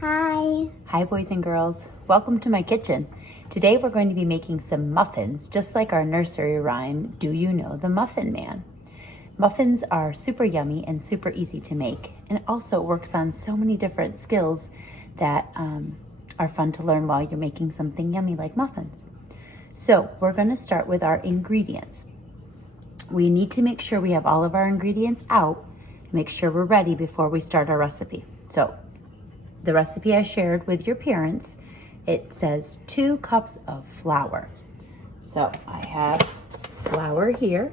Hi. Hi boys and girls, welcome to my kitchen. Today we're going to be making some muffins, just like our nursery rhyme, Do You Know the Muffin Man? Muffins are super yummy and super easy to make, and it also works on so many different skills that are fun to learn while you're making something yummy like muffins. So we're going to start with our ingredients. We need to make sure we have all of our ingredients out, make sure we're ready before we start our recipe. So the recipe I shared with your parents, it says 2 cups of flour. So I have flour here.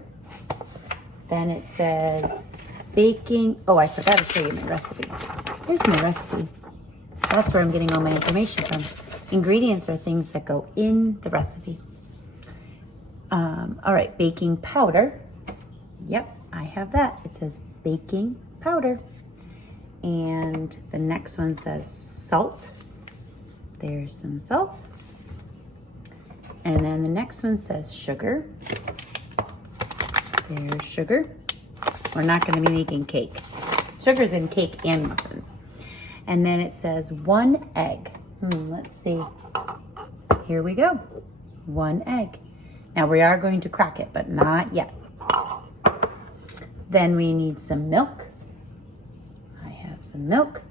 Then it says baking, oh, I forgot to show you my recipe. Here's my recipe. That's where I'm getting all my information from. Ingredients are things that go in the recipe. All right, baking powder. Yep, I have that. It says baking powder. And the next one says salt. There's some salt. And then the next one says sugar. There's sugar. We're not going to be making cake. Sugar's in cake and muffins. And then it says 1 egg. Let's see. Here we go. 1 egg. Now we are going to crack it, but not yet. Then we need some milk. I have some milk.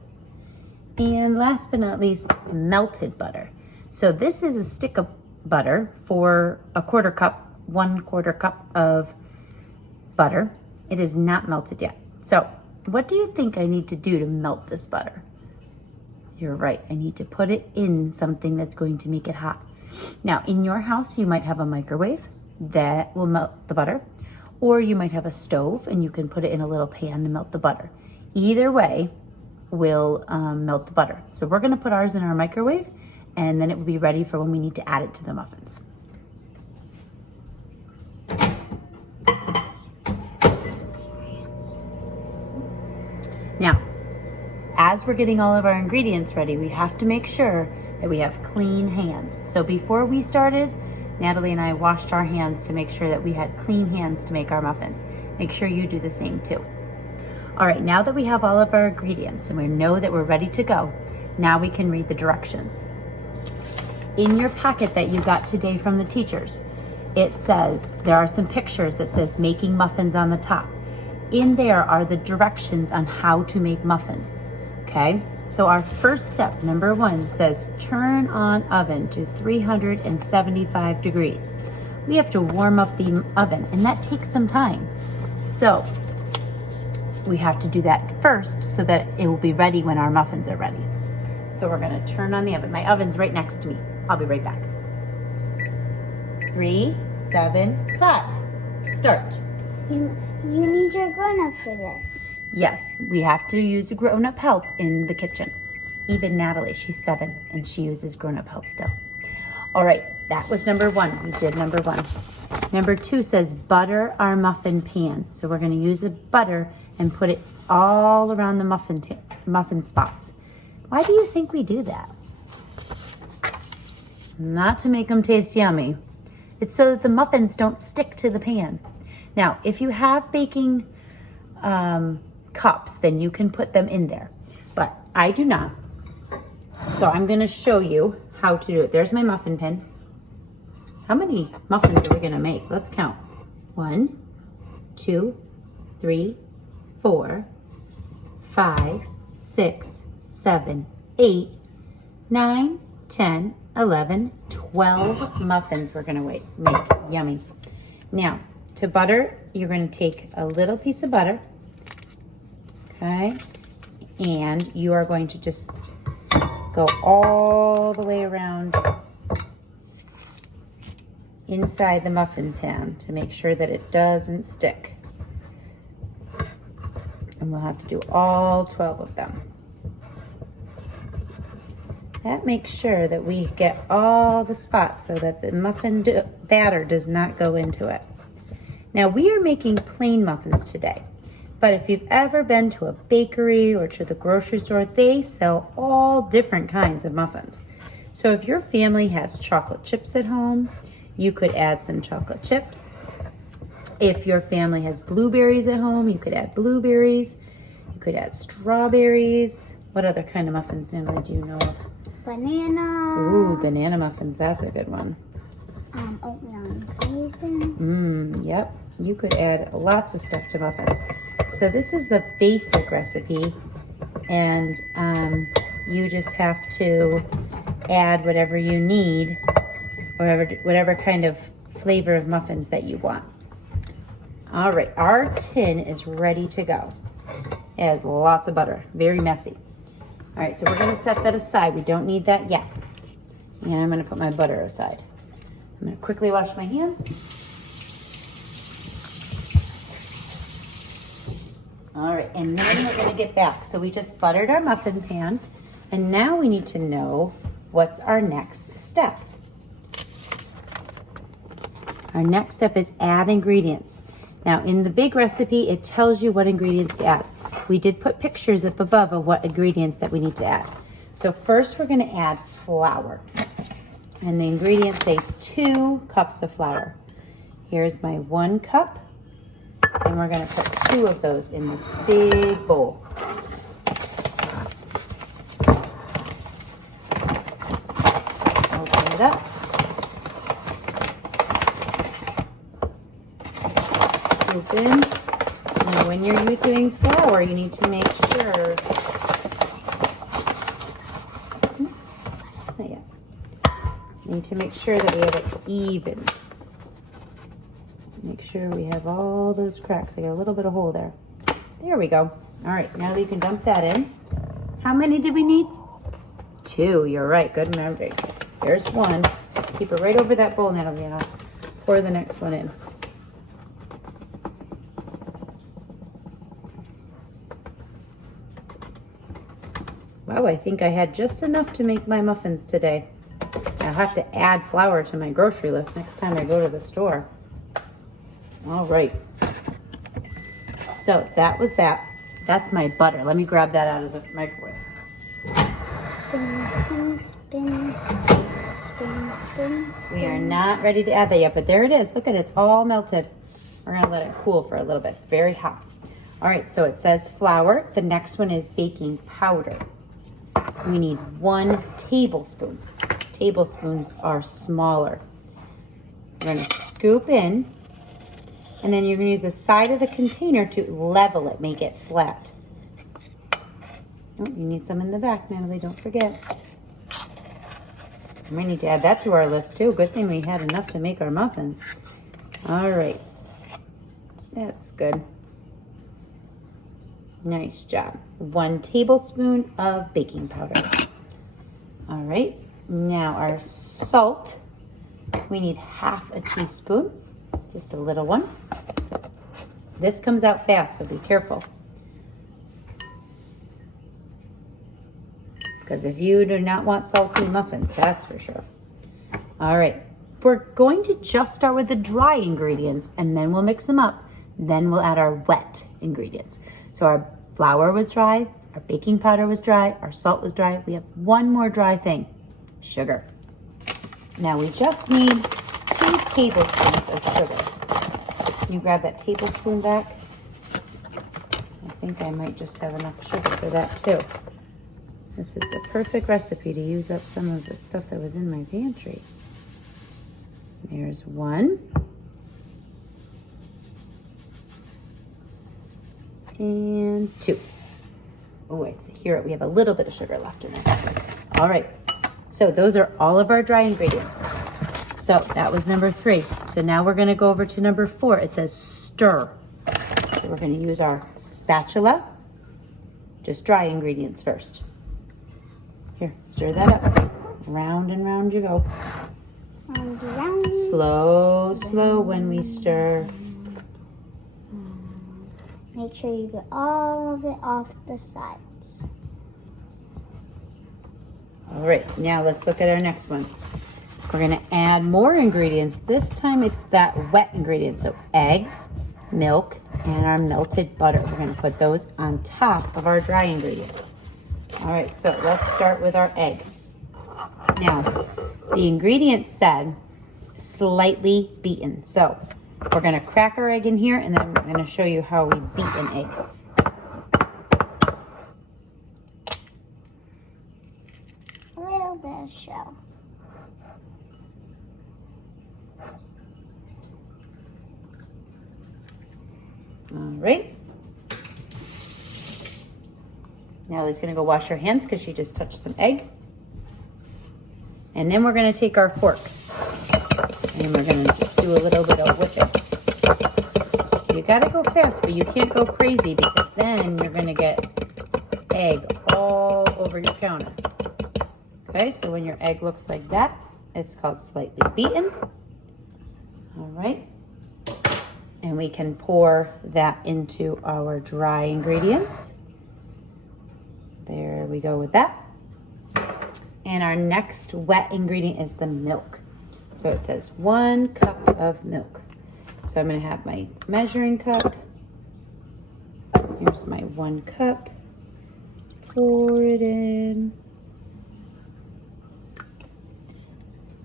And last but not least, melted butter. So this is a stick of butter for a 1/4 cup, 1/4 cup of butter. It is not melted yet. So what do you think I need to do to melt this butter? You're right, I need to put it in something that's going to make it hot. Now, in your house, you might have a microwave that will melt the butter, or you might have a stove and you can put it in a little pan to melt the butter. Either way will melt the butter. So we're gonna put ours in our microwave and then it will be ready for when we need to add it to the muffins. Now, as we're getting all of our ingredients ready, we have to make sure that we have clean hands. So before we started, Natalie and I washed our hands to make sure that we had clean hands to make our muffins. Make sure you do the same too. All right, now that we have all of our ingredients and we know that we're ready to go, now we can read the directions. In your packet that you got today from the teachers, it says, there are some pictures that says making muffins on the top. In there are the directions on how to make muffins, okay? So our first step, number 1, says turn on oven to 375 degrees. We have to warm up the oven and that takes some time. So we have to do that first so that it will be ready when our muffins are ready. So we're gonna turn on the oven. My oven's right next to me. I'll be right back. 3, 7, 5, start. You need your grown-up for this. Yes, we have to use a grown-up help in the kitchen. Even Natalie, she's 7 and she uses grown-up help still. All right, that was number 1. We did number 1. Number 2 says butter our muffin pan. So we're gonna use the butter and put it all around the muffin spots. Why do you think we do that? Not to make them taste yummy. It's so that the muffins don't stick to the pan. Now, if you have baking cups, then you can put them in there, but I do not. So I'm gonna show you how to do it. There's my muffin pan. How many muffins are we gonna make? Let's count. 1, 2, 3, 4, 5, 6, 7, 8, 9, 10, 11, 12 muffins we're gonna make. Yummy. Now, to butter, you're gonna take a little piece of butter, okay? And you are going to just go all the way around inside the muffin pan to make sure that it doesn't stick. And we'll have to do all 12 of them. That makes sure that we get all the spots so that the muffin batter does not go into it. Now we are making plain muffins today, but if you've ever been to a bakery or to the grocery store, they sell all different kinds of muffins. So if your family has chocolate chips at home, you could add some chocolate chips. If your family has blueberries at home, you could add blueberries. You could add strawberries. What other kind of muffins, Natalie, do you know of? Banana. Ooh, banana muffins. That's a good one. Oatmeal and raisin. Yep. You could add lots of stuff to muffins. So this is the basic recipe, and you just have to add whatever you need, or whatever kind of flavor of muffins that you want. All right, our tin is ready to go. It has lots of butter, very messy. All right, so we're gonna set that aside. We don't need that yet. And I'm gonna put my butter aside. I'm gonna quickly wash my hands. All right, and then we're gonna get back. So we just buttered our muffin pan, and now we need to know what's our next step. Our next step is add ingredients. Now in the big recipe, it tells you what ingredients to add. We did put pictures up above of what ingredients that we need to add. So first we're gonna add flour. And the ingredients say 2 cups of flour. Here's my 1 cup. And we're gonna put 2 of those in this big bowl. Open it up. Scoop in. Now when you're doing flour, you need to make sure, not yet. You need to make sure that we have it even. Make sure we have all those cracks. I got a little bit of hole there. There we go. All right, now you can dump that in. How many did we need? 2, you're right, good memory. There's 1. Keep it right over that bowl, Natalie, and I'll pour the next one in. Wow, I think I had just enough to make my muffins today. I'll have to add flour to my grocery list next time I go to the store. All right. So that was that. That's my butter. Let me grab that out of the microwave. Spin, spin, spin. Spin, spin, spin. We are not ready to add that yet, but there it is. Look at it, it's all melted. We're gonna let it cool for a little bit. It's very hot. All right, so it says flour. The next one is baking powder. We need 1 tablespoon. Tablespoons are smaller. We're gonna scoop in, and then you're gonna use the side of the container to level it, make it flat. Oh, you need some in the back, Natalie, don't forget. We need to add that to our list too. Good thing we had enough to make our muffins. All right, that's good. Nice job. 1 tablespoon of baking powder. All right, now our salt. We need 1/2 teaspoon, just a little one. This comes out fast, so be careful. Because if you do not want salty muffins, that's for sure. All right, we're going to just start with the dry ingredients, and then we'll mix them up. Then we'll add our wet ingredients. So our flour was dry, our baking powder was dry, our salt was dry. We have 1 more dry thing, sugar. Now we just need 2 tablespoons of sugar. Can you grab that tablespoon back? I think I might just have enough sugar for that too. This is the perfect recipe to use up some of the stuff that was in my pantry. There's 1. And 2. Oh, I see here we have a little bit of sugar left in there. All right, so those are all of our dry ingredients. So that was number 3. So now we're gonna go over to number 4. It says stir. So we're gonna use our spatula, just dry ingredients first. Here, stir that up. Round and round you go. Round, round. Slow, slow when we stir. Make sure you get all of it off the sides. All right, now let's look at our next one. We're gonna add more ingredients. This time it's that wet ingredient. So eggs, milk, and our melted butter. We're gonna put those on top of our dry ingredients. All right, so let's start with our egg. Now, the ingredients said slightly beaten. So we're gonna crack our egg in here, and then I'm gonna show you how we beat an egg. little bit of shell. All right. Natalie's gonna go wash her hands because she just touched some egg. And then we're gonna take our fork and we're gonna just do a little bit of whipping. You gotta go fast, but you can't go crazy because then you're gonna get egg all over your counter. Okay, so when your egg looks like that, it's called slightly beaten. All right. And we can pour that into our dry ingredients. There we go with that. And our next wet ingredient is the milk. So it says 1 cup of milk. So I'm gonna have my measuring cup. Here's my 1 cup. Pour it in.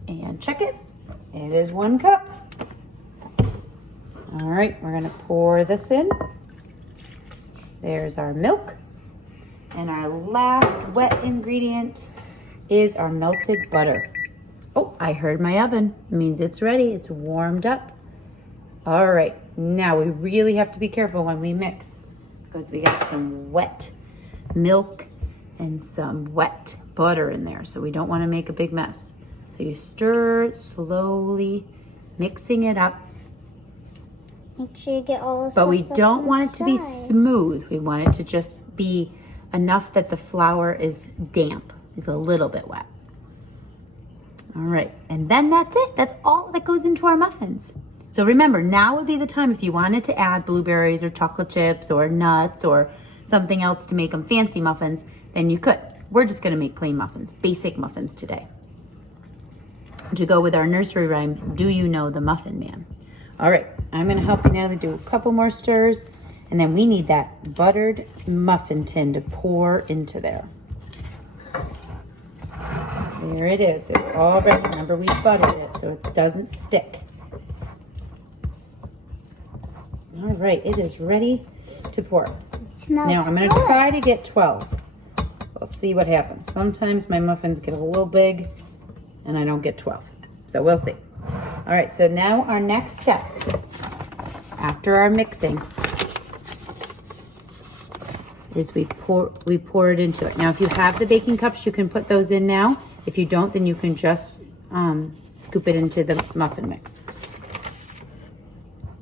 And check it. It is 1 cup. All right, we're gonna pour this in. There's our milk. And our last wet ingredient is our melted butter. Oh, I heard my oven. It means it's ready, it's warmed up. All right, now we really have to be careful when we mix because we got some wet milk and some wet butter in there. So we don't wanna make a big mess. So you stir it slowly, mixing it up. Make sure you get all the But we stuff don't want it that's to be inside. smooth. We want it to just be enough that the flour is damp, is a little bit wet. All right, and then that's it. That's all that goes into our muffins. So remember, now would be the time if you wanted to add blueberries or chocolate chips or nuts or something else to make them fancy muffins, then you could. We're just gonna make plain muffins, basic muffins today. To go with our nursery rhyme, do you know the Muffin Man? All right, I'm gonna help you, Natalie, do a couple more stirs, and then we need that buttered muffin tin to pour into there. There it is, it's all ready. Remember, we buttered it so it doesn't stick. All right, it is ready to pour. It smells Now I'm gonna good. try to get 12. We'll see what happens. Sometimes my muffins get a little big and I don't get 12. So we'll see. All right, so now our next step after our mixing is we pour it into it. Now, if you have the baking cups, you can put those in now. If you don't, then you can just scoop it into the muffin mix.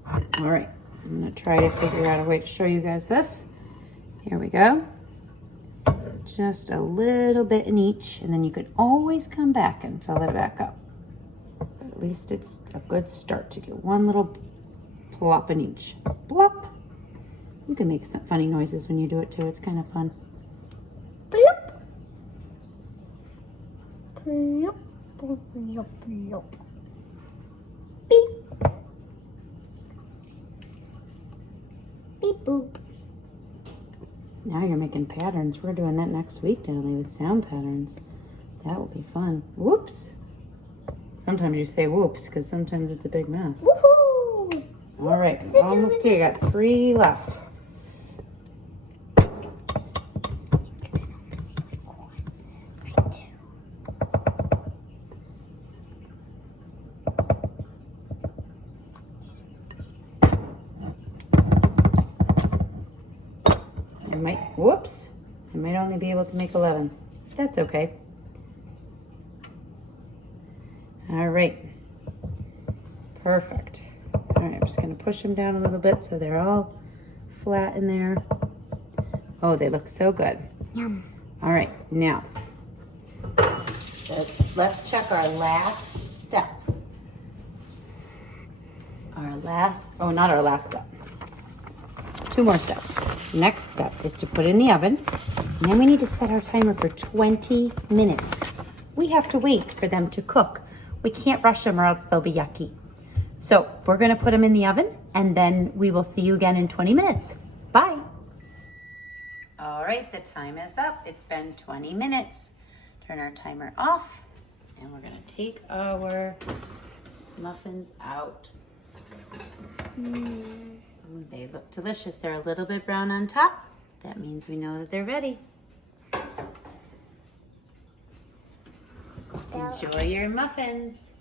All right, I'm gonna try to figure out a way to show you guys this. Here we go. Just a little bit in each, and then you can always come back and fill it back up. But at least it's a good start to get one little plop in each. Plop. You can make some funny noises when you do it too. It's kind of fun. Plop. Plop, plop, plop, plop. Beep. Beep boop. Now you're making patterns. We're doing that next week, Natalie, with sound patterns. That will be fun. Whoops. Sometimes you say whoops because sometimes it's a big mess. Woohoo! All right, almost here. You got 3 left. Whoops, I might only be able to make 11. That's okay. All right, perfect. All right, I'm just gonna push them down a little bit so they're all flat in there. Oh, they look so good. Yum. All right, now, let's check our last step. Not our last step. 2 more steps. Next step is to put in the oven, and then we need to set our timer for 20 minutes. We have to wait for them to cook. We can't rush them or else they'll be yucky. So we're gonna put them in the oven, and then we will see you again in 20 minutes. Bye. All right, the time is up. It's been 20 minutes. Turn our timer off, and we're gonna take our muffins out. They look delicious. They're a little bit brown on top. That means we know that they're ready. Enjoy your muffins.